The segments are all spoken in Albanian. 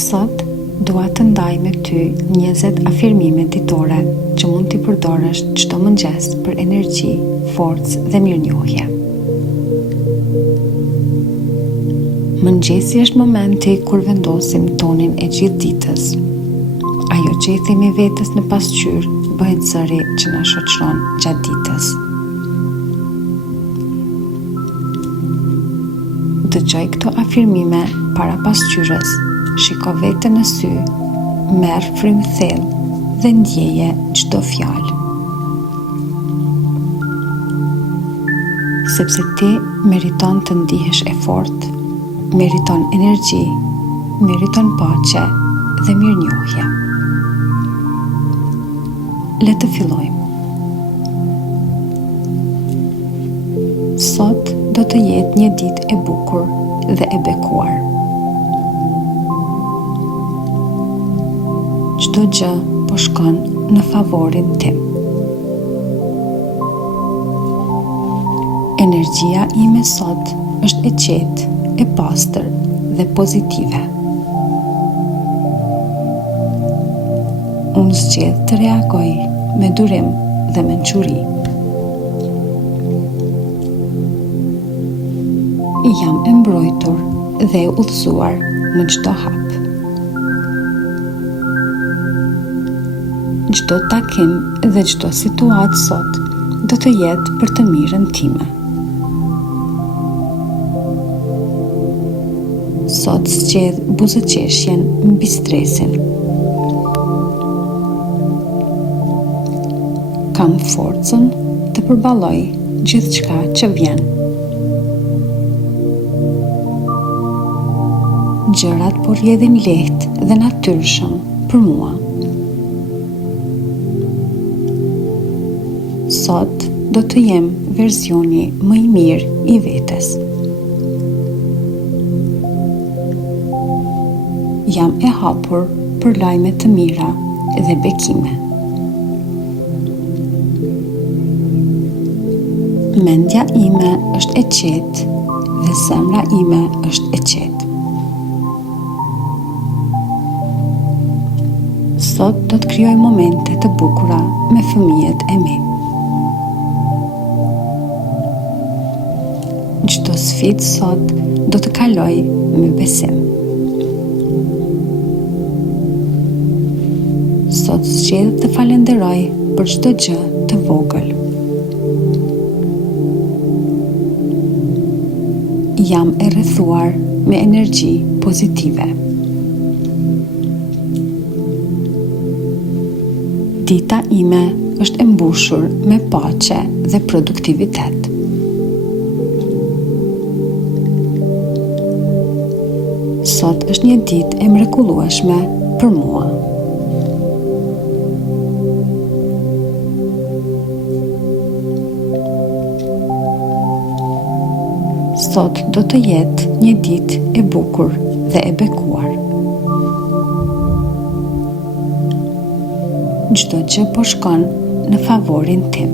Sot, dua të ndaj me ty 20 afirmime ditore që mund t'i përdorësh çdo mëngjes për energji, forcë dhe mirënjohje. Mëngjesi është momenti kur vendosim tonin e gjithë ditës. Ajo që i themi vetes në pasqyrë bëhet zëri që na shoqëron gjatë ditës. Dëgjoj këto afirmime para pasqyrës, shiko veten në sy, merr frymë thellë dhe ndjeje çdo fjalë. Sepse ti meriton të ndihesh e fortë, meriton energji, meriton paqe dhe mirënjohje. Le të fillojmë. Sot do të jetë një ditë e bukur dhe e bekuar. Çdo gjë po shkon në favorin tim. Energjia ime sot është e qetë, e pastër dhe pozitive. Unë zgjedh të reagoj me durim dhe mençuri. Jam e mbrojtur dhe e udhëzuar në çdo hap. Çdo takim dhe çdo situatë sot do të jetë për të mirën time. Sot zgjedh buzëqeshjen mbi stresin. Kam forcën të përballoj gjithçka që vjen. Gjërat po rrjedhin lehtë dhe natyrshëm për mua. Sot do të jem versioni më i mirë i vetes. Jam e hapur për lajme të mira dhe bekime. Mendja ime është e qetë dhe zemra ime është e qetë. Sot do të krijoj momente të bukura me fëmijët e mi. Çdo sfidë sot do të kaloj me besim. Sot zgjedh të falenderoj për çdo gjë të vogël. Jam e rrethuar me energji pozitive. Dita ime është e mbushur me paqe dhe produktivitet. Sot është një ditë e mrekullueshme për mua. Sot do të jetë një ditë e bukur dhe e bekuar. Çdo gjë po shkon në favorin tim.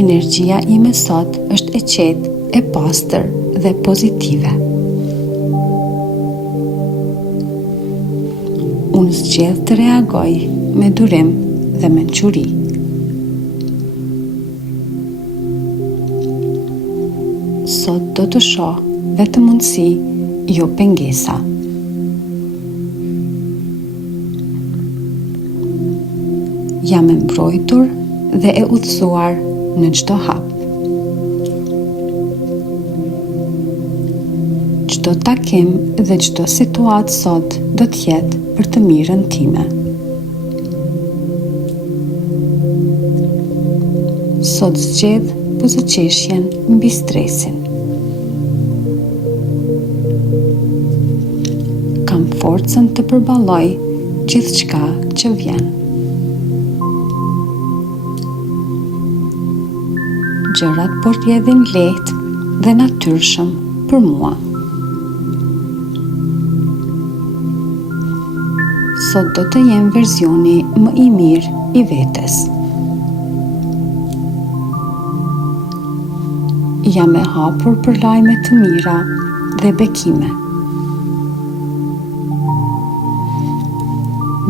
Energjia ime sot është e qetë, e pastër dhe pozitive. Unë zgjedh të reagoj me durim dhe mençuri. Sot do të shoh vetëm mundësi, jo pengesa. Jam e mbrojtur dhe e udhëzuar në çdo hap. Çdo takim dhe çdo situatë sot do të jetë për të mirën time. Sot zgjedh buzëqeshjen mbi stresin. Kam forcën të përballoj gjithçka që vjen. Gjërat po rrjedhin lehtë dhe natyrshëm për mua. Sot do të jem versioni më i mirë i vetes. Jam e hapur për lajme të mira dhe bekime.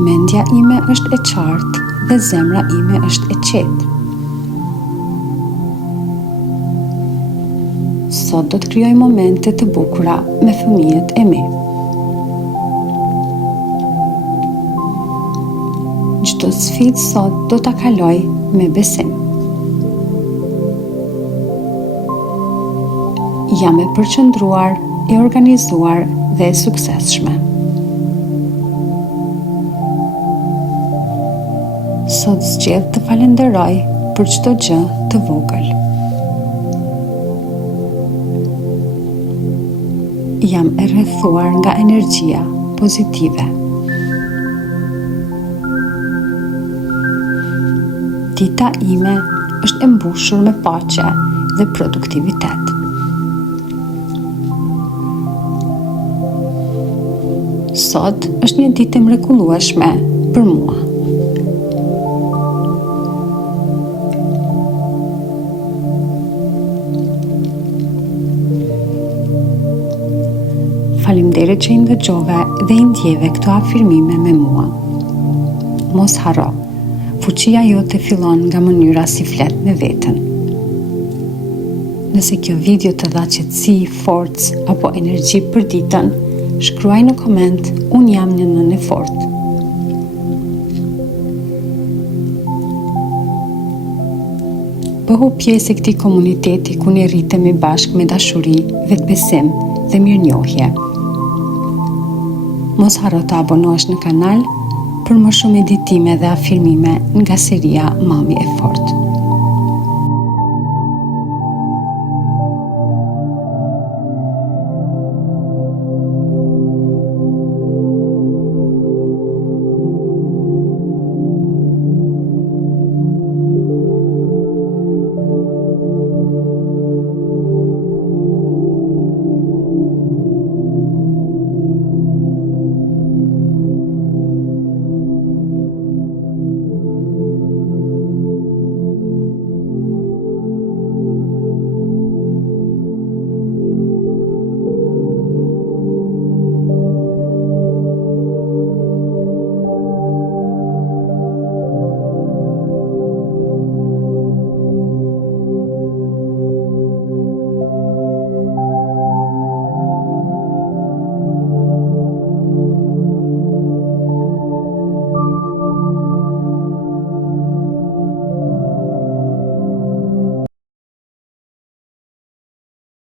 Mendja ime është e qartë dhe zemra ime është e qetë. Sot do të krijoj momente të bukura me fëmijët e mi. Çdo sfidë sot do ta kaloj me besim. Jam e përqendruar, e organizuar dhe e suksesshme. Sot zgjedh të falenderoj për çdo gjë të vogël. Jam e rrethuar nga energjia pozitive. Dita ime është e mbushur me paqe dhe produktivitet. Sot është një ditë e mrekullueshme për mua. Faleminderit që i ndëgjove dhe i ndjeve këto afirmime me mua. Mos harro, fuqia jote fillon nga mënyra si flet me veten. Nëse kjo video të dha qetësi, forcë apo energji për ditën, shkruaj në koment, unë jam një nënë e fortë. Bëhu pjesë e këtij komuniteti ku ne rritemi bashkë me dashuri, vetbesim dhe mirënjohje. Mos harro të abonohesh në kanal për më shumë editime dhe afirmime nga seria Mami e Fortë.